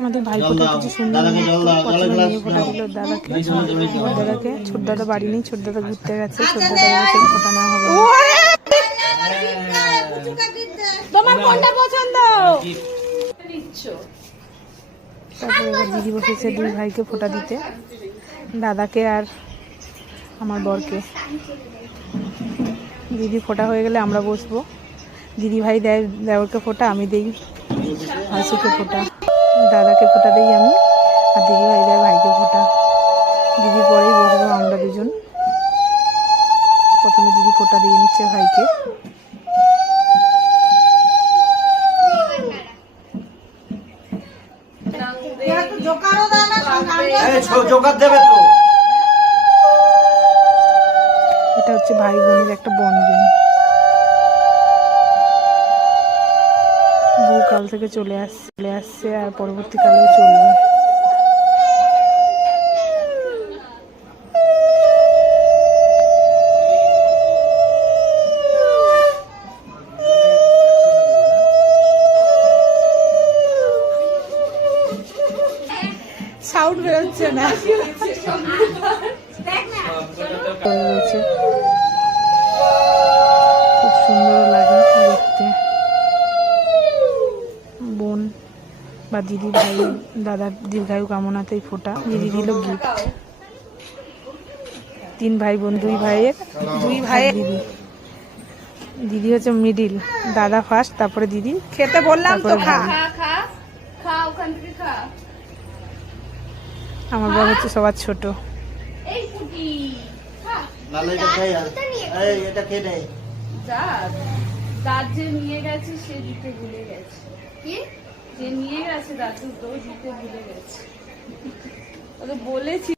আমাদের ভাই ফোটা কিছু সুন্দর প্রথমে নিয়ে ফোটা দিল দাদাকে, দাদাকে। ছোট দাদা বাড়ি নেই, ছোট দাদা ঘুরতে গেছে, ছোট দাদা বসে ফোটা নেওয়া হবে। তোমার কোনটা পছন্দ? তারপরে এবার দিদি বসেছে দুই ভাইকে ফোটা দিতে, দাদাকে আর আমার বরকে। দিদি ফোটা হয়ে গেলে আমরা বসবো। দিদি ভাই দেয় দেওরকে ফোটা, আমি দেই ভাসুকে ফোটা, দাদাকে ফোটা দিই আমি, আর দিদি ভাই দেয় ভাইকে ফোটা। দিদি পরেই বসবো আমরা দুজন। প্রথমে দিদি ফোটা দিয়ে নিচ্ছে ভাইকে। এটা হচ্ছে ভাই বোনের একটা বন্ধন। বহুকাল থেকে চলে আসছে আর পরবর্তীকালেও চলবে। সাউন্ড বেরোচ্ছে না, খুব সুন্দর লাগে দেখতে। বোন বা দিদি ভাই দাদার দীর্ঘায়ু কামনাতেই ফোটা দিদি দিল গিফট। 3 ভাই বোন, 2 ভাইয়ের দিদি। দিদি হচ্ছে মিডিল, দাদা ফার্স্ট, তারপরে দিদি। খেতে বললাম তো, খা। আমার বড় হচ্ছে সবার ছোট। যে নিয়ে গেছে সে দিতে ভুলে গেছে, যে নিয়ে গেছে দাদু তো দিতে ভুলে গেছে, বলেছি।